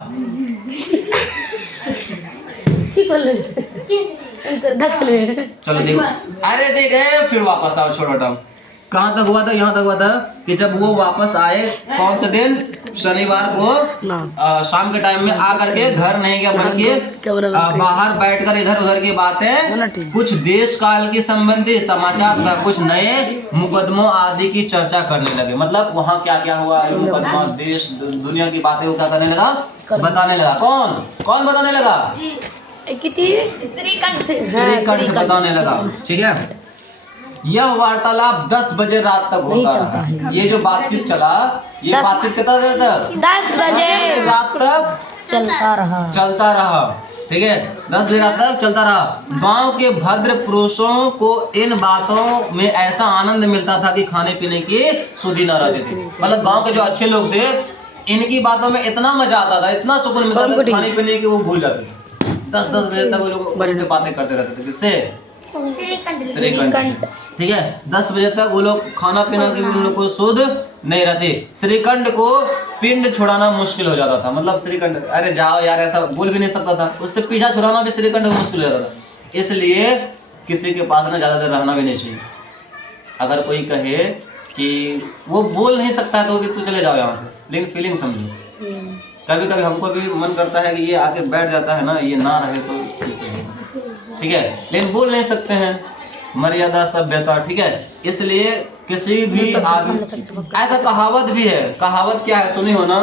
चलो देखो, अरे देखे फिर वापस आओ, छोड़ो हटाओ। कहाँ तक हुआ था? यहाँ तक हुआ था कि जब वो वापस आए, कौन से दिन? शनिवार को शाम के टाइम में आकर के घर नहीं गया, बल्कि बाहर बैठकर इधर उधर की बातें, कुछ देश काल की संबंधी समाचार था, कुछ नए मुकदमों आदि की चर्चा करने लगे। मतलब वहाँ क्या क्या हुआ, मुकदमा, देश दुनिया की बातें वो क्या करने लगा, बताने लगा। कौन बताने लगा? श्रीकंठ बताने लगा। ठीक है, यह वार्तालाप 10 बजे रात तक होता रहा। ये जो बातचीत चला, ये बातचीत कितना देर तक? 10 बजे रात तक चलता रहा। ठीक है, 10 बजे रात तक चलता रहा। गांव के भद्र पुरुषों को इन बातों में ऐसा आनंद मिलता था कि खाने पीने की सुधि न रहती थी। मतलब गांव के जो अच्छे लोग थे, इनकी बातों में इतना मजा आता था, इतना सुकून मिलता था, खाने पीने की वो भूल जाते थे। 10-10 बजे तक वो लोग बड़े से बातें करते रहते थे। किससे? श्रीकंठ। ठीक है, 10 बजे तक वो लोग खाना पीना की भी उन लोग को सुध नहीं रहती। श्रीकंठ को पिंड छुड़ाना मुश्किल हो जाता था। मतलब श्रीकंठ, अरे जाओ यार, ऐसा बोल भी नहीं सकता था। उससे पीछा छुड़ाना भी श्रीकंठ को मुश्किल हो जाता था। इसलिए किसी के पास ना ज्यादा देर रहना भी नहीं चाहिए। अगर कोई कहे कि वो बोल नहीं सकता है तो कि तू चले जाओ यहाँ से, लेकिन फीलिंग समझो। कभी कभी हमको भी मन करता है कि ये आके बैठ जाता है ना, ये ना रहे तो ठीक है, लेकिन बोल नहीं सकते हैं, मर्यादा सभ्यता। ठीक है, इसलिए किसी भी आदमी, ऐसा कहावत भी है। कहावत क्या है सुनी हो ना,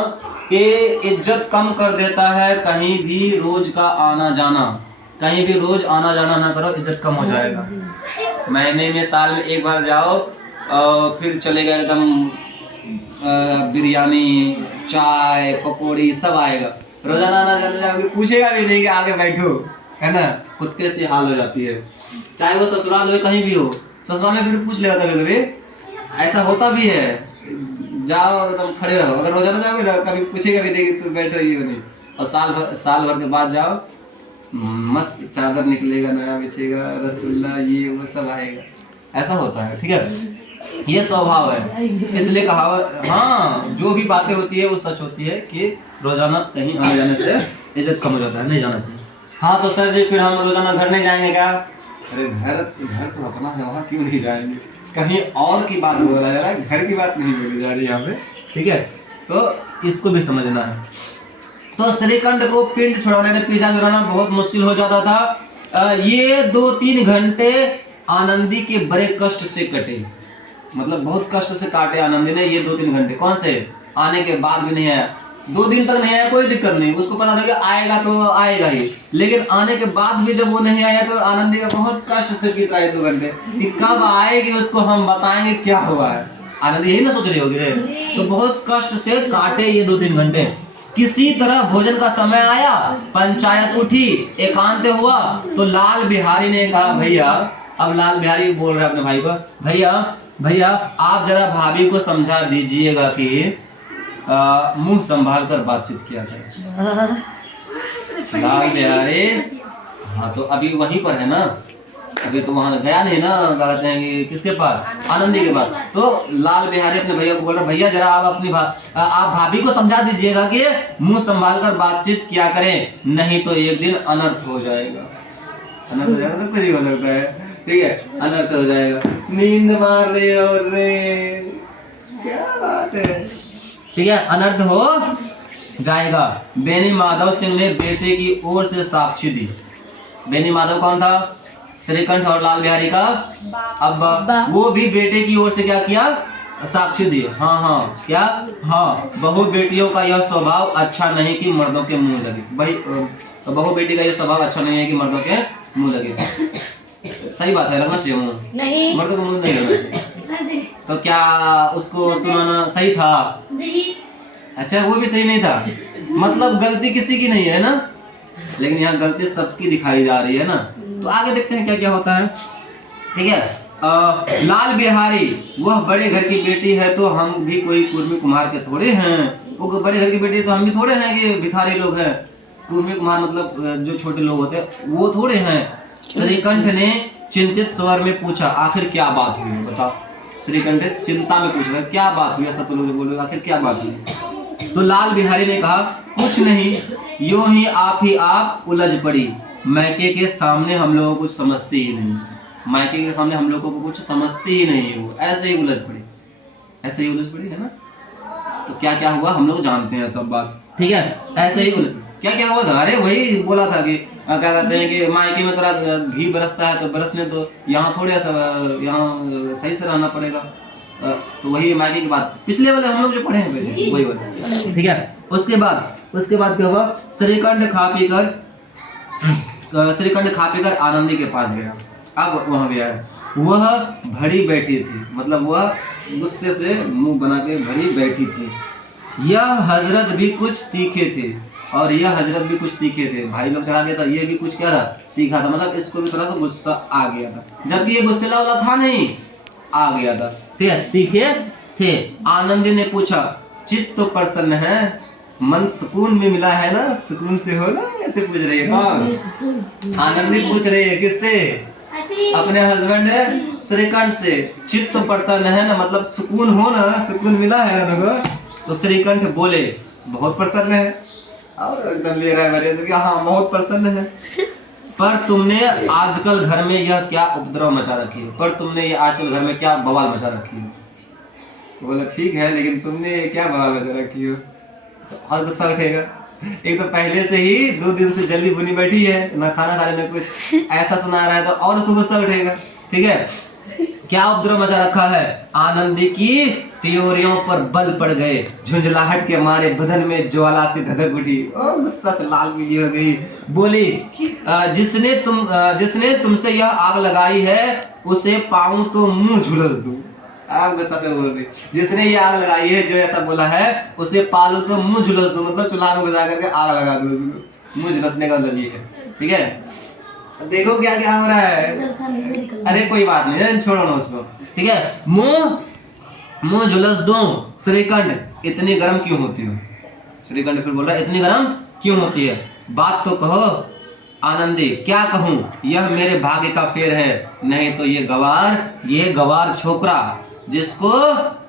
कि इज्जत कम कर देता है कहीं भी रोज का आना जाना। कहीं भी रोज आना जाना ना करो, इज्जत कम हो जाएगा। महीने में, साल में एक बार जाओ, फिर चले गए एकदम बिरयानी, चाय, पकौड़ी सब आएगा। रोजाना आना जाना जाओगे, पूछेगा भी नहीं कि आगे बैठो, है ना। खुद के से हाल हो जाती है। चाहे वो ससुराल हो कहीं भी हो, ससुराल में फिर पूछ लेगा कभी कभी, ऐसा होता भी है। जाओ एकदम खड़े रहो, अगर रोजाना जाओगे ना कभी पूछेगा भी नहीं तुम बैठो ये नहीं। और साल भर के बाद जाओ, मस्त चादर निकलेगा, नया बिछेगा, रसगुल्ला ये वो सब आएगा। ऐसा होता है। ठीक है, ये स्वभाव है। इसलिए कहावत, हाँ, जो भी बातें होती है वो सच होती है कि रोजाना कहीं आने जाने से इज्जत कम हो जाता है, नहीं जाना चाहिए। हाँ तो सर जी, फिर हम रोजाना घर नहीं जाएंगे क्या? अरे घर तो अपना है, वहाँ क्यों नहीं जाएंगे? कहीं और की बात बोला जा रहा है, घर की बात नहीं बोली जा रही यहाँ पे। ठीक है, तो इसको भी समझना है। तो श्रीकंठ को पिंड छुड़ाने, पीछा छुड़ाना बहुत मुश्किल हो जाता था। ये 2-3 घंटे आनंदी के बड़े कष्ट से कटे। मतलब बहुत कष्ट से काटे आनंदी ने ये 2-3 घंटे। कौन से? आने के बाद भी नहीं आया, 2 दिन तक नहीं आया, कोई दिक्कत नहीं, उसको पता था कि आएगा तो आएगा ही। लेकिन आने के बाद भी जब वो नहीं आया तो आनंदी का बहुत कष्ट से बीत रहा है 2 घंटे कि कब आएगी, उसको हम बताएंगे क्या हुआ है। आनंदी यही ना सोच रही होगी रे। तो बहुत कष्ट से काटे ये 2-3 घंटे। किसी तरह भोजन का समय आया, पंचायत उठी, एकांत हुआ, तो लाल बिहारी ने कहा, भैया, अब लाल बिहारी बोल रहे अपने भाई को, भैया आप जरा भाभी को समझा दीजिएगा कि मुंह संभाल कर बातचीत किया जाए। लाल बिहारी, हाँ तो अभी वहीं पर है ना, अभी तो वहां गया नहीं ना, कहते हैं कि किसके पास? आनंदी के पास। तो लाल बिहारी अपने भैया को बोल रहे, भैया जरा आप आप भाभी को समझा दीजिएगा कि मुंह संभाल कर बातचीत किया करें, नहीं तो एक दिन अनर्थ हो जाएगा। अनर्थ हो जाएगा तो कुछ ही हो सकता है। ठीक है, अनर्थ हो जाएगा। नींद मार रहे हो रे, क्या बात है। ठीक है, अनर्थ हो जाएगा। बेनी माधव सिंह ने बेटे की ओर से साक्षी दी। बेनी माधव कौन था? श्रीकंठ और लाल बिहारी का अब्बा। वो भी बेटे की ओर से क्या किया? साक्षी दी। हाँ क्या? हाँ, बहू बेटियों का यह स्वभाव अच्छा नहीं कि मर्दों के मुंह लगे। भाई बहू बेटी का यह स्वभाव अच्छा नहीं है कि मर्दों के मुंह लगे। सही बात है, लगना चाहिए मुंह? नहीं, मर्दों का मुंह नहीं लगना चाहिए। तो क्या उसको सुनाना सही था? नहीं। अच्छा, वो भी सही नहीं था। मतलब गलती किसी की नहीं है ना, लेकिन यहाँ गलती सबकी दिखाई जा रही है ना। तो आगे देखते हैं क्या क्या होता है। ठीक है, लाल बिहारी, वह बड़े घर की बेटी है तो हम भी कोई कुर्मी कुम्हार के थोड़े हैं। वो बड़े घर की बेटी है तो हम भी थोड़े हैं कि भिखारी लोग हैं। कुर्मी कुम्हार मतलब जो छोटे लोग होते हैं वो थोड़े हैं। श्रीकंठ ने चिंतित स्वर में पूछा, आखिर क्या बात हुई? बताओ। श्रीकंठ चिंता में पूछ रहे, क्या बात हुई? ऐसा तो लोग बोलोगे, आखिर क्या बात हुई? तो लाल बिहारी ने कहा कुछ नहीं, यूं ही आप उलझ पड़ी, मायके के सामने हम लोगों को कुछ समझती ही नहीं, मायके के सामने हम लोगों को कुछ समझती ही नहीं है, वो ऐसे ही उलझ पड़ी, ऐसे ही उलझ पड़ी है ना। तो क्या क्या हुआ हम लोग जानते हैं सब बात, ठीक है। ऐसे ही क्या क्या हुआ था, अरे वही बोला था कि क्या कहते हैं कि मायके में थोड़ा घी बरसता है तो बरसने तो यहाँ थोड़ा सा यहाँ सही से रहना पड़ेगा। तो वही मायके की बात पिछले वाले हम लोग जो पढ़े हैं पहले वही वाले, ठीक है। उसके बाद क्या हुआ, श्रीखंड खा पीकर आनंदी के पास गया। अब वहां गया है, वह भरी बैठी थी, मतलब वह गुस्से से मुंह बना के भरी बैठी थी। यह हजरत भी कुछ तीखे थे और यह हजरत भी कुछ तीखे थे, भाई लोग चढ़ा दिया था, ये भी कुछ क्या था, तीखा था, मतलब इसको भी थोड़ा सा गुस्सा आ गया था, जबकि ये गुस्सेला वाला था नहीं, आ गया था, ठीक है, तीखे थे। आनंदी ने पूछा चित्त तो प्रसन्न है, मन सुकून में मिला है ना, सुकून से हो ना, ऐसे पूछ रही है कौन, आनंदी पूछ रही है किससे, अपने हस्बैंड श्रीकंठ से। चित्त तो प्रसन्न है ना, मतलब सुकून हो ना, सुकून मिला है ना देखो। तो श्रीकंठ बोले बहुत प्रसन्न है, और एकदम ले रहा है मेरे से कि हाँ बहुत प्रसन्न है। पर तुमने आजकल घर में यह क्या उपद्रव मचा रखी है, पर तुमने ये आजकल घर में क्या बवाल मचा रखी है। बोला ठीक है, लेकिन तुमने ये क्या बवाल मचा रखी हो, तो और गुस्सा उठेगा। एक तो पहले से ही 2 दिन से जल्दी बुनी बैठी है, ना खाना खाने में कुछ ऐसा सुना रहा है, तो और उसको गुस्सा उठेगा, ठीक है। क्या उपद्रव मचा रखा है, आनंदी की त्योरियों पर बल पड़ गए, झुंझलाहट के मारे बदन में ज्वाला सी धधक उठी और गुस्सा से लाल पीली हो गई। बोली जिसने तुमसे यह आग लगाई है उसे पाऊं तो मुंह झुलस दूं। आप गुस्सा से बोल रही, जिसने ये आग लगाई है, जो ऐसा बोला है, उसे पालू तो मुंह झुलस दूं, मतलब चूल्हा में घुसा करके आग लगा दूं, मुंह झुलसने का मतलब ये है, ठीक है। देखो क्या क्या हो रहा है, अरे कोई बात नहीं, छोड़ो ना उसको, ठीक है। मुंह झुलस दूं, श्रीकंठ इतनी गर्म क्यों होती हो, श्रीकंठ फिर बोल रहा है इतनी गर्म क्यों होती है, बात तो कहो। आनंदी क्या कहूं, यह मेरे भाग्य का फेर है, नहीं तो ये गवार छोकरा जिसको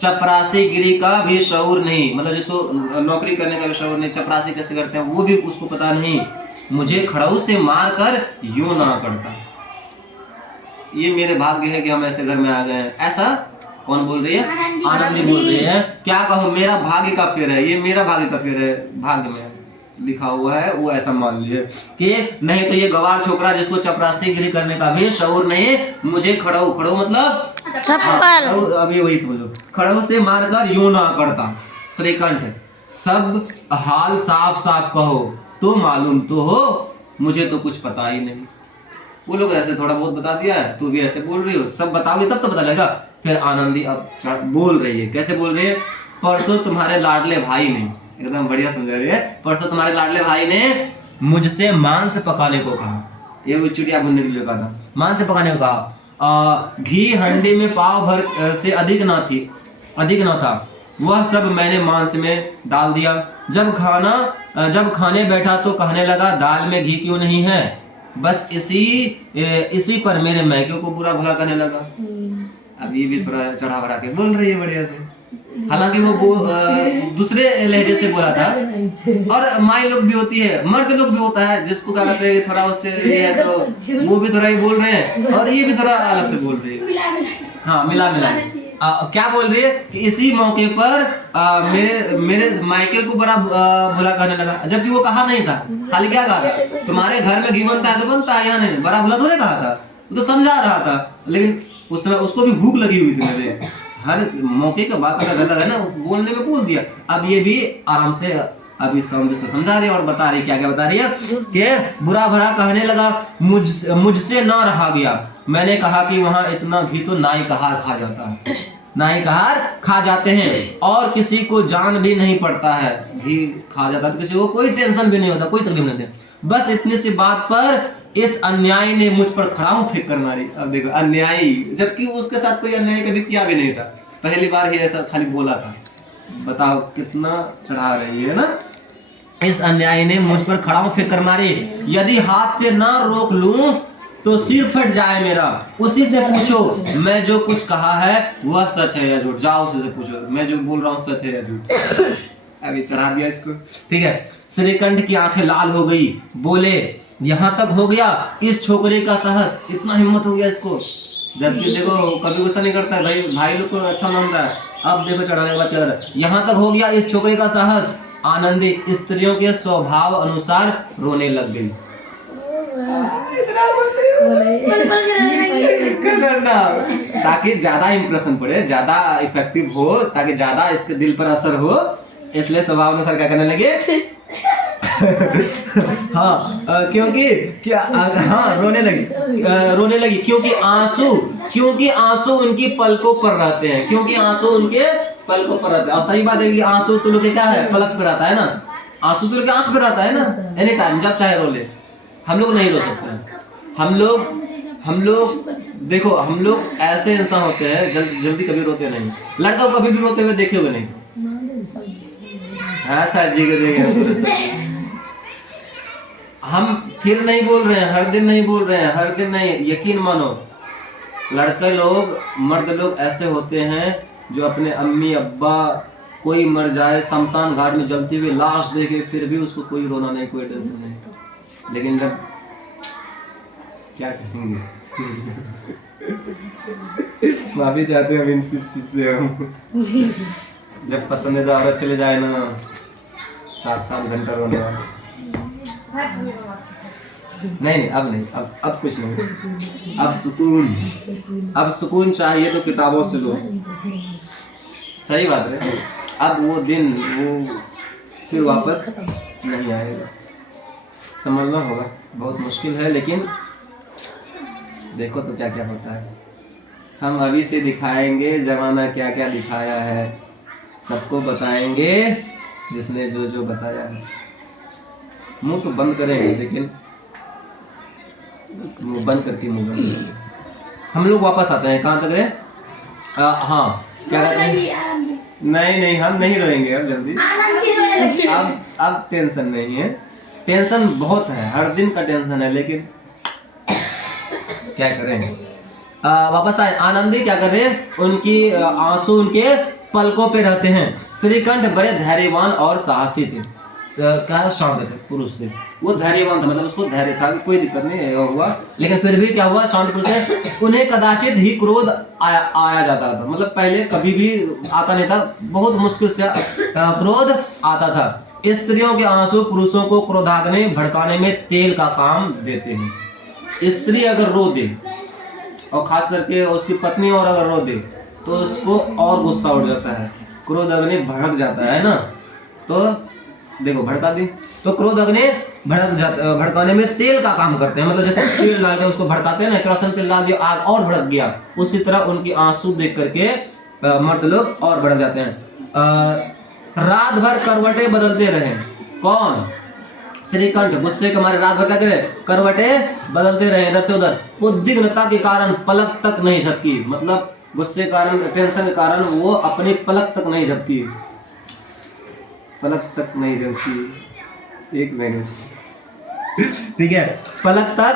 चपरासी गिरी का भी शऊर नहीं, मतलब जिसको नौकरी करने का भी शऊर नहीं, चपरासी कैसे करते हैं वो भी उसको पता नहीं, मुझे खड़ाऊ से मार कर यूं ना करता। ये मेरे भाग्य है कि हम ऐसे घर में आ गए हैं। ऐसा कौन बोल रही है, आनंदी बोल रही है। क्या कहूं, मेरा भाग्य का फेर है, ये मेरा भाग्य का फेर है, भाग्य में लिखा हुआ है वो ऐसा मान लिए कि नहीं तो ये गवार छोकरा जिसको चपरासी गिरी करने का भी शऊर नहीं, मुझे खड़ाऊ मतलब चप्पल, अभी वही समझो, खड़ाऊ से मारकर यूं ना करता। श्रीकंठ सब हाल साफ साफ कहो तो मालूम तो हो, मुझे तो कुछ पता ही नहीं। वो लोग ऐसे थोड़ा बहुत बता दिया है, तू भी ऐसे बोल रही हो, सब बताओगे तब तो पता लगेगा। फिर आनंदी अब बोल रही है, कैसे बोल रही है, परसों तुम्हारे लाडले भाई ने, एकदम बढ़िया समझा रही है, परसों तुम्हारे लाडले भाई ने मुझसे मांस पकाने को कहा, ये वो चिड़िया भुनने के लिए कहा था, मांस से पकाने को कहा, घी हंडी में पाव भर से अधिक ना था, वह सब मैंने मांस में डाल दिया। जब खाने बैठा तो कहने लगा दाल में घी क्यों नहीं है, बस इसी पर मेरे मैके को बुरा भला करने लगा। अब ये भी थोड़ा चढ़ा बढ़ा के बोल रही है बढ़िया से, हालांकि वो दूसरे लहजे से बोला था। और माई लोग भी होती है, मर्द लोग भी होता है, जिसको क्या कहते हैं थोड़ा उससे ये है तो वो भी थोड़ा ही बोल रहे हैं और ये भी थोड़ा अलग से बोल रही है, हाँ मिला क्या बोल रही है कि इसी मौके पर मेरे मायके को बड़ा बुरा करने लगा, जबकि वो कहा नहीं था, खाली क्या कहा था, तुम्हारे घर में घी बनता है तो बनता है, या नहीं, बड़ा बुरा थोड़े कहा था, वो तो समझा रहा था, लेकिन उस समय उसको भी भूख लगी हुई थी, मेरे हर मौके का बात अलग है ना, बोलने में बोल दिया। अब ये भी आराम से अभी समझा रही है और बता रही क्या बता रही है कि बुरा भरा कहने लगा, मुझसे ना रहा गया, मैंने कहा कि वहां इतना घी तो नाई कहार खा जाता है, नाई कहार खा जाते हैं और किसी को जान भी नहीं पड़ता है, घी खा जाता है तो किसी को कोई टेंशन भी नहीं होता, कोई तकलीफ नहीं होती, बस इतनी सी बात पर इस अन्यायी ने मुझ पर खड़ाऊ फेंक कर मारी। अब देखो अन्यायी, जबकि उसके साथ कोई अन्याय कभी किया भी नहीं था, पहली बार ही ऐसा खाली बोला था, बताओ कितना चढ़ा रही है ना। इस अन्यायी ने मुझ पर खड़ाऊ फेंक कर मारी, यदि हाथ से ना रोक लूं तो सिर फट जाए मेरा, उसी से पूछो मैं जो कुछ कहा है वह सच है या झूठ, जाओ उसी से पूछो मैं जो बोल रहा हूँ सच है या झूठ। अभी चढ़ा दिया इसको, ठीक है। श्रीकंठ की आंखें लाल हो गई, बोले यहाँ तक हो गया इस छोकरे का साहस, इतना हिम्मत हो गया इसको। जबकि देखो कभी गुस्सा नहीं करता है भाई, भाई लोग को अच्छा मानता है। अब देखो चढ़ाने के बाद क्या कर रहा है, यहाँ तक हो गया इस छोकरे का साहस, आनंदी स्त्रियों के स्वभाव अनुसार रोने लग गई। इतना बोलते ताकि ज्यादा इंप्रेशन पड़े, ज्यादा इफेक्टिव हो, ताकि ज्यादा इसके दिल पर असर हो, इसलिए स्वभाव अनुसार क्या करने लगे हाँ क्योंकि क्या, हाँ रोने लगी क्योंकि आंसू उनकी पलकों पर रहते हैं, क्योंकि आंसू उनके पलकों पर रहते हैं। और सही बात है कि आंसू तो लोग क्या है, पलक पे रहता है ना, आंसू तो लोग आंख पे रहता है ना, एनी टाइम जब चाहे रो ले। हम लोग नहीं रो सकते हैं, हम लोग देखो, हम लोग ऐसे इंसान होते हैं जल्दी कभी रोते नहीं। लड़का को कभी भी रोते हुए देखे हुए नहीं। हाँ सर जी को देखे हम फिर नहीं बोल रहे हैं, हर दिन नहीं बोल रहे हैं, हर दिन नहीं, यकीन मानो लड़के लोग, मर्द लोग ऐसे होते हैं जो अपने अम्मी अब्बा कोई मर जाए, शमशान घाट में जलती हुई लाश देखे फिर भी उसको कोई रोना नहीं, कोई टेंशन नहीं। लेकिन जब क्या कहेंगे माफी चाहते हैं इन चीज से हम। जब पसंदीदा औरत चले जाए ना, 7-7 घंटा रोने वाले। नहीं अब नहीं, अब कुछ नहीं, अब सुकून चाहिए तो किताबों से लो। सही बात है। अब वो दिन वो फिर वापस नहीं आएगा, समझना होगा, बहुत मुश्किल है, लेकिन देखो तो क्या क्या होता है। हम अभी से दिखाएंगे जमाना क्या क्या दिखाया है, सबको बताएंगे जिसने जो जो बताया है। मुंह तो बंद करेंगे, लेकिन मुंह बंद करके मुंह बंद करेंगे। हम लोग वापस आते हैं, कहाँ तक है? हाँ क्या कहते हैं, नहीं हम नहीं रोएंगे अब जल्दी। अब टेंशन नहीं है, टेंशन बहुत है, हर दिन का टेंशन है, लेकिन क्या करें। वापस आए। आनंदी क्या कर रहे हैं, उनकी आंसू उनके पलकों पे रहते हैं। श्रीकंठ बड़े धैर्यवान और साहसी थे, क्या शांत थे, पुरुष थे, वो धैर्यवान था, मतलब उसको धैर्य था, कोई दिक्कत नहीं हुआ, लेकिन फिर भी क्या हुआ, शांत पुरुष है। उन्हें कदाचित ही क्रोध आया जाता था, मतलब पहले कभी भी आता नहीं था, बहुत मुश्किल से क्रोध आता था। स्त्रियों के आंसू पुरुषों को क्रोधाग्नि भड़काने में तेल का काम देते हैं। स्त्री अगर रो दे, और खास करके उसकी पत्नी और अगर रो दे, तो उसको और गुस्सा उठ जाता है, क्रोध अग्नि भड़क जाता है ना। तो देखो भड़का दी, तो क्रोध अग्नि भड़काने में तेल का काम करते हैं, मतलब जैसे तेल डाल के उसको भड़काते हैं ना, केरोसिन तेल डाल दिया, आग और भड़क गया, उसी तरह उनकी आंसू देख करके मर्द लोग और भड़क जाते हैं। रात भर करवटें बदलते रहे। कौन? श्रीकंठ गुस्से के मारे रात भर क्या करे, करवटें बदलते रहे इधर से उधर। उद्विग्नता के कारण पलक तक नहीं झपकी, मतलब गुस्से के कारण, टेंशन के कारण वो अपनी पलक तक नहीं झपकी, पलक तक नहीं झपकी, एक महीने से, ठीक है, पलक तक।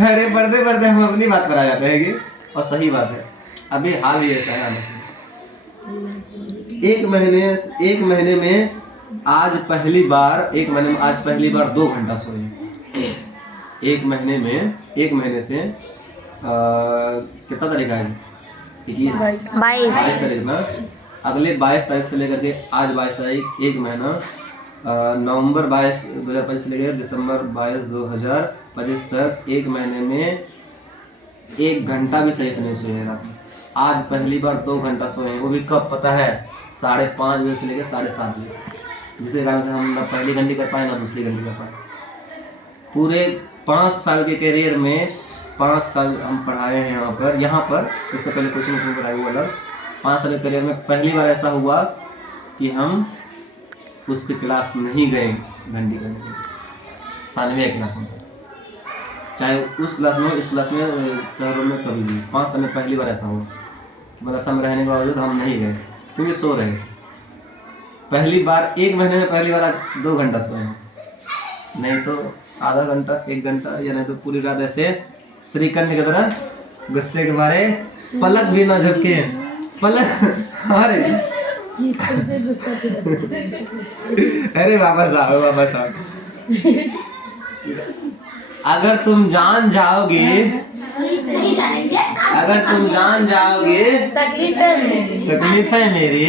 अरे पढ़ते पढ़ते हम अपनी बात पर आ जाते हैं, और सही बात है, अभी हाल ही ऐसा है। एक महीने में आज पहली बार 2 घंटा सोए। एक महीने से कितना तारीख है, 22 तारीख ना, अगले 22 तारीख से लेकर के आज 22 तारीख, एक महीना, नवंबर 22 2025 से लेकर दिसंबर 22 2025 तक, एक महीने में 1 घंटा भी सही से नहीं सोए रात में। आज पहली बार 2 घंटा सोए हैं, वो भी कब पता है, 5:30 बजे से लेकर 7:30 बजे, जिसके कारण से हम ना पहली घंटी कर पाए ना दूसरी घंटी कर पाए। पूरे 5 साल के करियर में 5 साल हम पढ़ाए हैं यहाँ पर, इससे पहले कोचिंग पढ़ाए हुआ अलग। 5 साल के करियर में पहली बार ऐसा हुआ कि हम उसकी क्लास नहीं गए घंटी करने के लिए, 97 क्लास में, चाहे उस क्लास में इस क्लास में शहरों में कभी भी। 5 साल में पहली बार ऐसा हुआ कि मदरसा में रहने के बावजूद हम नहीं गए, क्योंकि सो रहे। पहली बार 1 महीने में पहली बार 2 घंटा सोए, नहीं तो आधा घंटा 1 घंटा, या नहीं तो पूरी रात ऐसे श्रीकंठ की तरह गुस्से के मारे पलक भी ना झपके, पलक, अरे अरे वापस आओ, वापस आओ। अगर तुम जान जाओगे, अगर तुम जान जाओगे तकलीफ है मेरी,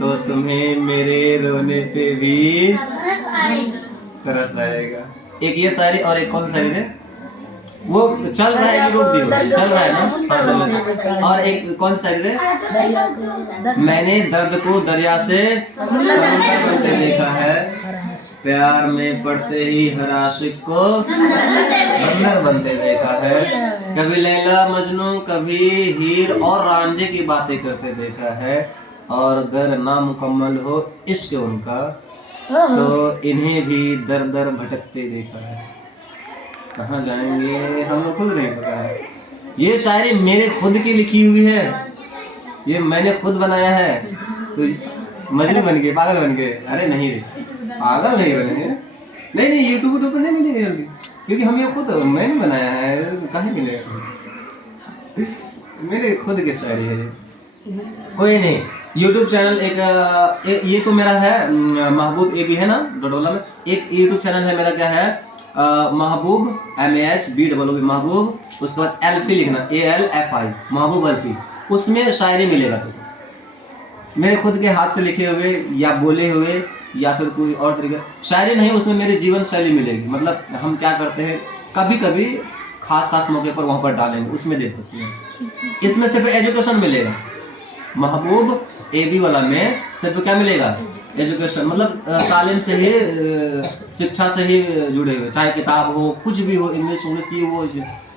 तो तुम्हें मेरे रोने पे भी तरस आएगा। एक ये शायरी और एक कौन सा शायरी है वो चल रहा है कि रोक दियो, चल रहा है ना, हाँ चल रहा है। और एक कौन सा शायरी है, मैंने दर्द को दरिया से समुंदर बनते देखा है, प्यार में पड़ते ही हर आशिक को बंदर बनते देखा है, कभी लैला मजनू कभी हीर और रांझे की बातें करते देखा है, और अगर नामुकम्मल हो इश्क उनका तो इन्हें भी दर दर भटकते देखा है। कहाँ जाएंगे हम लोग खुद नहीं पता है। ये शायरी मेरे खुद की लिखी हुई है, ये मैंने खुद बनाया है। तो मजनू बन गए, पागल बन गए? अरे नहीं रे, पागल नहीं बनेंगे, नहीं नहीं, यूट्यूब पर नहीं मिलेगा जल्दी, क्योंकि हम ये खुद मैंने बनाया है, कहीं मिलेगा? मेरे खुद के शायरी है ये। कोई नहीं, यूट्यूब चैनल एक ये तो मेरा है महबूब ए बी है ना डोडोला में, एक यूट्यूब चैनल है मेरा, क्या है महबूब MAHBOOB महबूब, उसके बाद एल्फी लिखना ALFI महबूब एल्फी, उसमें शायरी मिलेगा तुमको, मेरे खुद के हाथ से लिखे हुए या बोले हुए या फिर कोई और तरीके शायरी नहीं, उसमें मेरी जीवन शैली मिलेगी। मतलब हम क्या करते हैं कभी कभी खास मौके पर वहाँ पर डालेंगे, उसमें देख सकते हैं। इसमें सिर्फ एजुकेशन मिलेगा, महबूब AB वाला में सिर्फ क्या मिलेगा, एजुकेशन, मतलब तालीम से ही शिक्षा से ही जुड़े हुए, चाहे किताब हो कुछ भी हो, इंग्लिश ये वो,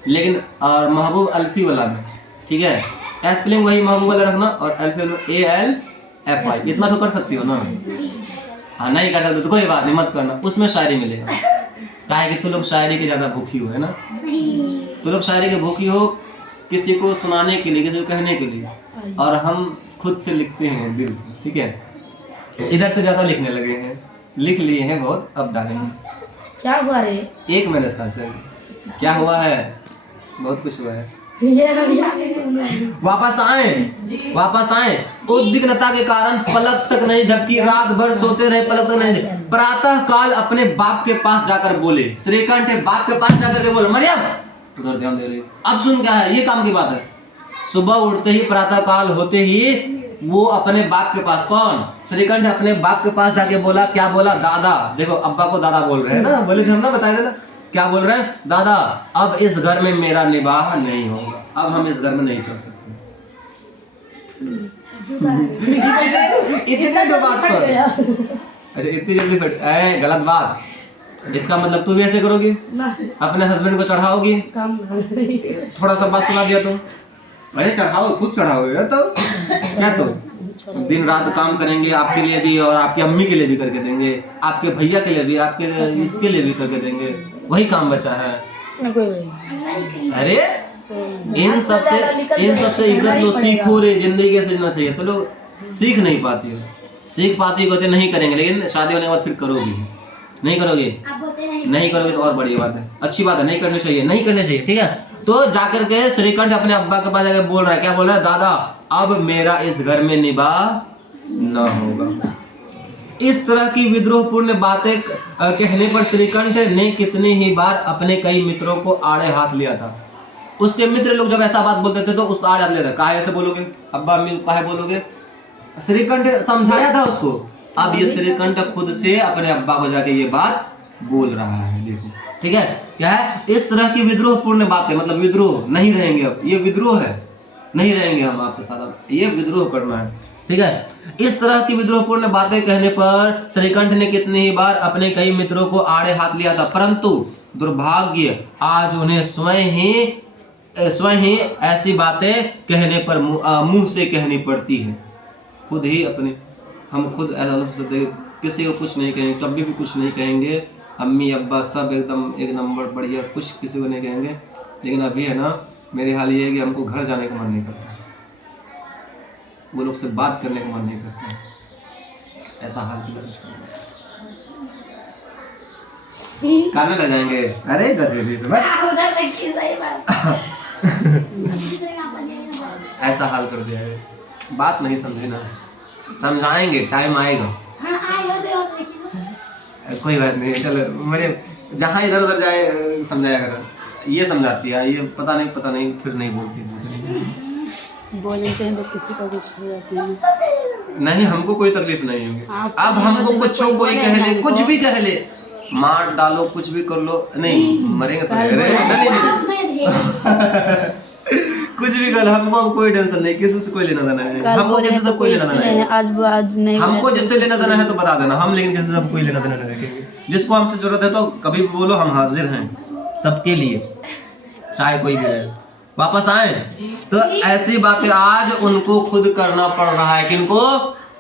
लेकिन और महबूब अल्फी वाला में, ठीक है, स्पेलिंग वही महबूब वाला रखना, और अल्फी ALFI, इतना तो कर सकती हो ना? हाँ नहीं कर सकते तो कोई बात नहीं, मत करना, उसमें शायरी मिलेगा। काहे कि तुम लोग शायरी के ज्यादा भूखी हो, है ना? तुम लोग शायरी के भूखी हो, किसी को सुनाने के लिए, किसी को कहने के लिए, और हम खुद से लिखते हैं दिल से, ठीक है? इधर से ज्यादा लिखने लगे हैं, लिख लिए हैं बहुत, अब डालेंगे। क्या हुआ रे? एक महीने से खास करके क्या हुआ है, बहुत कुछ हुआ है। वापस आए उद्विग्नता के कारण पलक तक नहीं झपकी, रात भर सोते रहे, पलक तक नहीं। प्रातः काल अपने बाप के पास जाकर बोले, श्रीकंठ बाप के पास जाकर के बोले, मरियम उधर ध्यान दे रही। अब सुन क्या है, ये काम की बात है। सुबह उठते ही प्रातः काल होते ही वो अपने बाप के पास, कौन? श्रीकंठ अपने बाप के पास जाके बोला, क्या बोला? दादा, देखो अब्बा को दादा बोल रहे हैं ना, बोले थे हम ना, बताए थे ना, क्या बोल रहे हैं? दादा अब इस घर में मेरा निवाह नहीं होगा, अब हम इस घर में नहीं चल सकते। इतने जो बात पर, अच्छा इतनी जल्दी फट, गलत बात। इसका मतलब तू भी ऐसे करोगी, अपने हस्बैंड को चढ़ाओगी? थोड़ा सा बात सुना दिया तो, अरे चढ़ाओ, खुद चढ़ाओगे तो क्या? तो दिन रात काम करेंगे आपके लिए भी, और आपकी अम्मी के लिए भी करके देंगे, आपके भैया के लिए भी, आपके इसके लिए भी करके देंगे, वही काम बचा है। अरे इन सबसे इबरत लो, सीखो रे, जिंदगी कैसे जीना चाहिए। तो लोग सीख नहीं पाती हो, सीख पाती हो तो नहीं करेंगे, लेकिन शादी होने के बाद फिर करोगी, नहीं करोगे तो और बड़ी बात है, अच्छी बात है, नहीं करनी चाहिए, ठीक है? तो जाकर के श्रीकंठ अपने अब्बा के पास जाकर बोल रहा है, क्या बोल रहा है? दादा अब मेरा इस घर में निवाह न होगा। इस तरह की विद्रोहपूर्ण बातें कहने पर श्रीकंठ ने कितनी ही बार अपने कई मित्रों को आड़े हाथ लिया था। उसके मित्र लोग जब ऐसा बात बोलते थे तो उसको आड़े हाथ लेता, काहे ऐसे बोलोगे अब्बा अम्मी, काहे बोलोगे? श्रीकंठ समझाया था उसको, अब ये श्रीकंठ खुद से अपने अब्बा को जाके ये बात बोल रहा है, देखो, ठीक है? क्या है? इस तरह की विद्रोहपूर्ण बातें, मतलब विद्रोह नहीं रहेंगे, अब ये विद्रोह है, नहीं रहेंगे हम आपके साथ, अब ये विद्रोह करना है, ठीक है? इस तरह की विद्रोहपूर्ण बातें कहने पर श्रीकंठ ने कितनी ही बार अपने कई मित्रों को आड़े हाथ लिया था, परंतु दुर्भाग्य आज उन्हें स्वयं ही ऐसी बातें कहने पर मुंह से कहनी पड़ती है। खुद ही अपने, हम खुद ऐसा किसी को कुछ नहीं कहेंगे, कभी भी कुछ नहीं कहेंगे, अम्मी अब्बा सब एकदम एक नंबर बढ़िया, कुछ किसी को नहीं कहेंगे। लेकिन अभी है ना, मेरे हाल ये है कि हमको घर जाने का मन नहीं करता, वो लोग से बात करने का मन नहीं करता, ऐसा हाल की बात काने लग जाएंगे। अरे गधे ऐसा हाल कर दिया है, बात नहीं समझे ना, समझाएंगे, टाइम आएगा। हाँ आएगा तो और लिखिए। कोई बात नहीं, चलो मेरे जहाँ इधर उधर जाए समझाया करो। ये समझाती है, ये पता नहीं फिर नहीं बोलती। बोलते हैं तो किसी का कुछ हो जाती है। नहीं, हमको कोई तकलीफ नहीं होगी। आप अब हमको मतलब कुछ कोई कोई बोले कह ले, हमको। कुछ भी कह ले, मार डालो, कुछ भी कर लो, नहीं मरेंगे थोड़े। अरे नहीं, नहीं। कुछ भी कर, हमको अब कोई टेंशन नहीं, किसी से कोई लेना देना नहीं, कल हमको बोले किसी हैं से तो कोई लेना किसी देना ने नहीं। आज नहीं हमको बोले तो जिससे लेना किसी देना है ने। तो बता देना, हम लेकिन किसी से कोई लेना देना नहीं रखेंगे। जिसको हमसे जरूरत है तो कभी भी बोलो, हम हाजिर हैं सबके लिए, चाहे कोई भी रहे। वापस आए तो ऐसी बातें आज उनको खुद करना पड़ रहा है, किनको?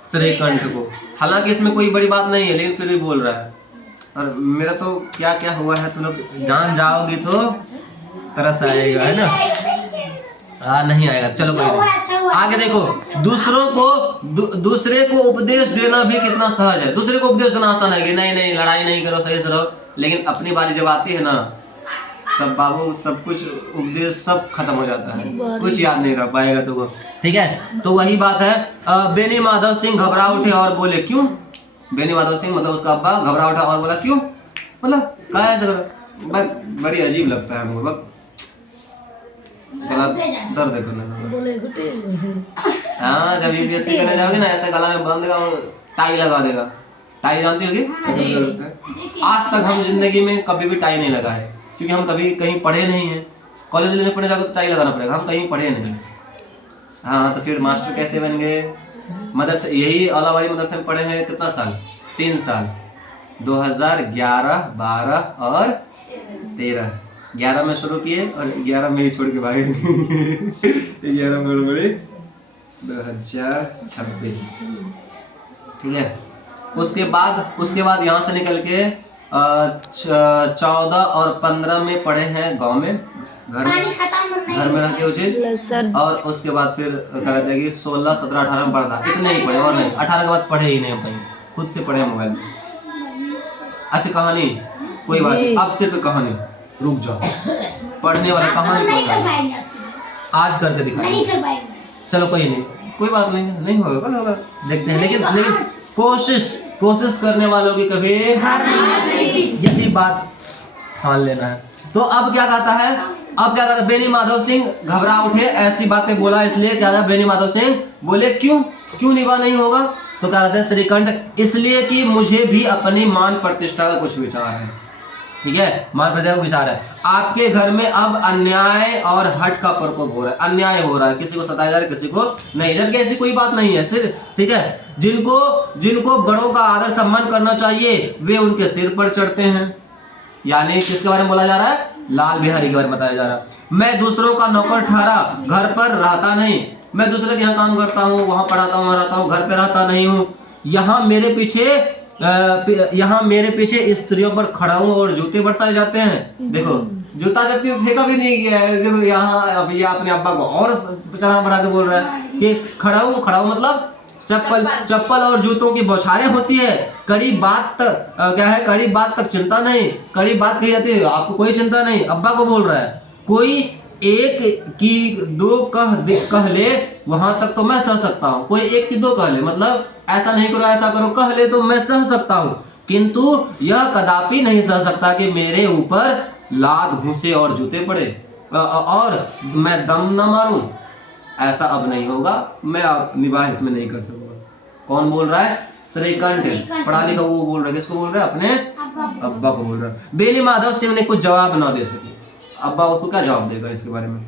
श्रीकंठ को। हालांकि इसमें कोई बड़ी बात नहीं है, लेकिन फिर भी बोल रहा है। और मेरा तो क्या क्या हुआ है, तुम लोग जान जाओगे तो तरस आएगा, है ना? नहीं आएगा, चलो कोई नहीं। आगे देखो, दूसरे को उपदेश देना भी कितना सहज है। दूसरे को उपदेश देना आसान है कि नहीं लड़ाई नहीं करो, सही से रहो। लेकिन अपनी बारी जब आती है ना, तब बाबू सब कुछ उपदेश सब खत्म हो जाता है, कुछ याद नहीं रह पाएगा तुमको। ठीक है, तो वही बात है। बेनी माधव सिंह घबरा उठे और बोले, क्यों? बेनी माधव सिंह मतलब उसका अब्बा घबरा उठा और बोला, क्यों? मतलब क्या ऐसा करो? बड़ी अजीब लगता है हमको, गला दर्द करने लगा। हाँ, जब यूपीएससी करने जाओगे ना, ऐसे गला में बांध देगा और टाई लगा देगा। टाई जानती होगी? आज तक हम जिंदगी में कभी भी टाई नहीं लगाए, क्योंकि हम कभी कहीं पढ़े नहीं हैं। कॉलेज में पढ़ने जाओगे तो टाई लगाना पड़ेगा, हम कहीं पढ़े नहीं। हाँ, तो फिर मास्टर कैसे बन गए? मदरसे, यही औलावाड़ी मदरसे में पढ़े हैं कितना साल? 3 साल, 2011, 12 और 13। 11 में शुरू किए और 11 में ही छोड़ के भागे। 11 फरवरी 2026। ठीक है, उसके बाद यहाँ से निकल के 14 और 15 में पढ़े हैं गांव में, घर में रह के उचित। और उसके बाद फिर कहते हैं कि 16, 17, 18 में पढ़ा था, इतने ही पढ़े और नहीं। 18 के बाद पढ़े ही नहीं कहीं, खुद से पढ़े मोबाइल में। अच्छा, कहानी कोई बात नहीं, अब सिर्फ कहानी, रुक जाओ, पढ़ने वाला कहानी आज करके दिखाएंगे। चलो कोई नहीं, कोई बात नहीं होगा, कल होगा, देखते हैं। लेकिन कोशिश करने वालों की कभी यही बात ठान लेना है। तो अब क्या कहता है? बेनी माधव सिंह घबरा उठे, ऐसी बातें बोला इसलिए क्या है? बेनी माधव सिंह बोले, क्यों निभा नहीं होगा? तो क्या कहते हैं श्रीकंठ, इसलिए कि मुझे भी अपनी मान प्रतिष्ठा का कुछ विचार है। ठीक है, मान प्रतिष्ठा का विचार है। आपके घर में अब अन्याय और हट का प्रकोप हो रहा है, अन्याय हो रहा है, किसी को सताया जा रहा है, किसी को नहीं, जबकि ऐसी कोई बात नहीं है। सिर्फ ठीक है, जिनको बड़ों का आदर सम्मान करना चाहिए, वे उनके सिर पर चढ़ते हैं। यानी किसके बारे में बोला जा रहा है? लाल बिहारी के बारे में बताया जा रहा है। मैं दूसरों का नौकर ठहरा, घर पर रहता नहीं। मैं दूसरे के यहाँ काम करता हूँ, वहां पढ़ाता हूँ, रहता हूँ, घर पे रहता नहीं हूँ। यहाँ मेरे पीछे स्त्रियों पर खड़ा हूँ और जूते बरसाए जाते हैं। देखो, जूता जबकि फेंका भी नहीं गया है, देखो यहाँ अब ये अपने अब्बा को और चढ़ा बढ़ा के बोल रहा है कि खड़ा हूँ मतलब चप्पल और जूतों की बौछारें होती है। कड़ी बात तक चिंता नहीं, कड़ी बात कही जाती है, आपको कोई चिंता नहीं। अब्बा को बोल रहा है, कोई एक की दो कह ले, वहां तक तो मैं सह सकता हूँ। कोई एक की दो कह ले, मतलब ऐसा नहीं करो, ऐसा करो, कह ले तो मैं सह सकता हूँ, किंतु यह कदापि नहीं सह सकता कि मेरे ऊपर लात घूंसे और जूते पड़े और मैं दम न मारूं। ऐसा अब नहीं होगा, मैं अब निवाह इसमें नहीं कर सकूंगा। कौन बोल रहा है? श्रीकंठ, पढ़ा लिखा वो बोल रहा है। किसको बोल रहा है? अपने अब्बा को बोल रहा है। बेनी माधव सिंह ने कुछ जवाब ना दे सके। अब्बा उसको क्या जवाब देगा इसके बारे में?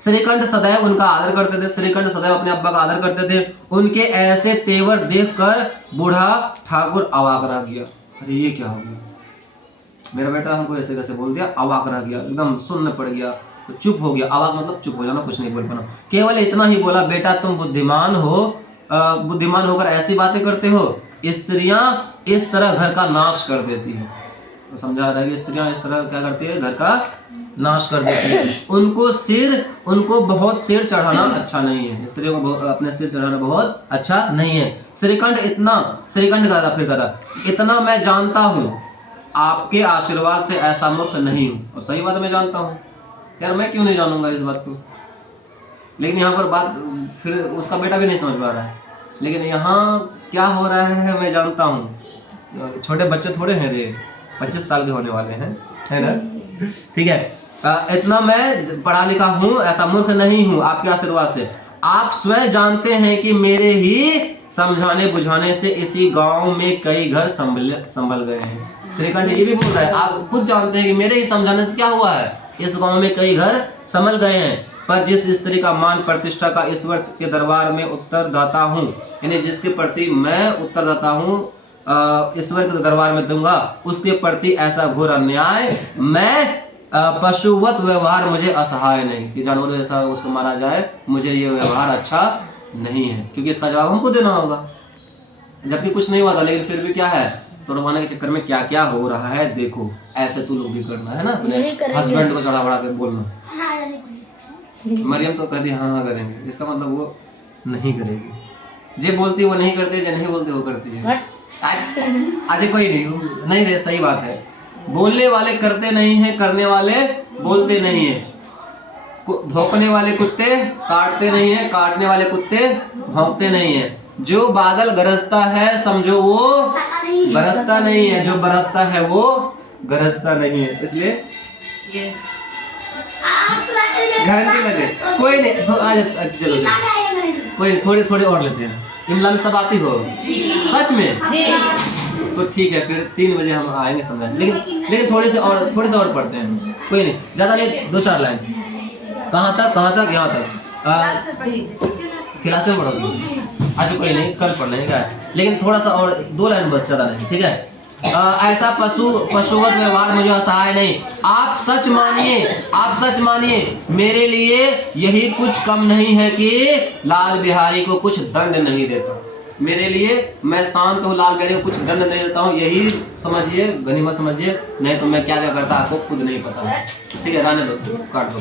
श्रीकंठ सदैव उनका आदर करते थे, श्रीकंठ सदैव अपने अब्बा का आदर करते थे। उनके ऐसे तेवर देखकर बूढ़ा ठाकुर अवाक रह गया। अरे ये क्या हो गया, मेरा बेटा हमको ऐसे कैसे बोल दिया? अवाक रह गया, एकदम सुन्न पड़ गया, तो चुप हो गया। अवाक मतलब चुप हो जाना, कुछ नहीं बोल पाना। केवल इतना ही बोला, बेटा तुम बुद्धिमान होकर ऐसी बातें करते हो, स्त्रियां इस तरह घर का नाश कर देती है। तो समझा रहा है कि स्त्रियां इस तरह क्या करती है? घर का नाश कर देती है। उनको बहुत सिर चढ़ाना अच्छा नहीं है। स्त्रियों को अपने सिर चढ़ाना बहुत अच्छा नहीं है। श्रीकंठ कहा, इतना मैं जानता हूँ, आपके आशीर्वाद से ऐसा मूर्ख नहीं हूँ। और सही बात मैं जानता हूँ यार, मैं क्यों नहीं जानूंगा इस बात को? लेकिन यहाँ पर बात फिर उसका बेटा भी नहीं समझ पा रहा है। लेकिन यहाँ क्या हो रहा है मैं जानता हूँ। छोटे बच्चे थोड़े हैं ये, 25 साल के होने वाले हैं, है ना? ठीक है, इतना मैं पढ़ा लिखा हूँ, ऐसा मूर्ख नहीं हूँ आपके आशीर्वाद से। आप स्वयं जानते हैं कि मेरे ही समझाने बुझाने से इसी गांव में कई घर संभल गए हैं। श्रीकंठ ये भी बोल रहा है, आप खुद जानते हैं कि मेरे ही समझाने से क्या हुआ है, इस गांव में कई घर संभल गए हैं। पर जिस स्त्री का मान प्रतिष्ठा का ईश्वर के दरबार में उत्तरदाता हूँ, यानी जिसके प्रति मैं उत्तरदाता हूँ ईश्वर के दरबार में दूंगा, उसके प्रति ऐसा घोर अन्याय, मैं पशुवत व्यवहार मुझे असहाय नहीं, कि जानवर जैसा उसको मारा जाए, मुझे ये व्यवहार अच्छा नहीं है, क्योंकि इसका जवाब हमको देना होगा। जबकि कुछ नहीं हुआ था, लेकिन फिर भी क्या है, तोड़वाने के चक्कर में क्या क्या हो रहा है देखो। ऐसे तू लोग भी करना है ना, अपने हस्बैंड को चढ़ा बढ़ा कर बोलना। मरियम तो कहती हाँ हाँ करेंगे, इसका मतलब वो नहीं करेगी। जे बोलती वो नहीं करती, जे नहीं बोलती वो करती है। अच्छा कोई नहीं रे, सही बात है। बोलने वाले करते नहीं हैं, करने वाले बोलते नहीं हैं। भौंकने वाले कुत्ते काटते नहीं हैं, काटने वाले कुत्ते भौंकते नहीं हैं। जो बादल गरजता है समझो वो बरसता नहीं है, जो बरसता है वो गरजता नहीं है। इसलिए गारंटी लगे, कोई नहीं तो आज चलो कोई नहीं, थोड़ी थोड़ी और लेते हैं। इमला में सब आती हो सच में? तो ठीक है, फिर 3 बजे हम आएंगे समझाने, लेकिन थोड़े से और पढ़ते हैं, कोई नहीं, ज्यादा नहीं, 2-4 लाइन। कहाँ तक? यहाँ तक क्लास में पढ़ोगे? अच्छा कोई नहीं, कल पढ़ लेंगे क्या, लेकिन थोड़ा सा और 2 लाइन बस, ज्यादा नहीं, ठीक है। ऐसा पशुवत व्यवहार मुझे असहाय नहीं। आप सच मानिए मेरे लिए यही कुछ कम नहीं है कि लाल बिहारी को कुछ दंड नहीं देता। मेरे लिए मैं शांत हूँ, लाल बिहारी को कुछ दंड नहीं देता हूँ, यही समझिए, गनीमत समझिए, नहीं तो मैं क्या क्या करता आपको खुद नहीं पता। ठीक है, रहने दो, काट दो।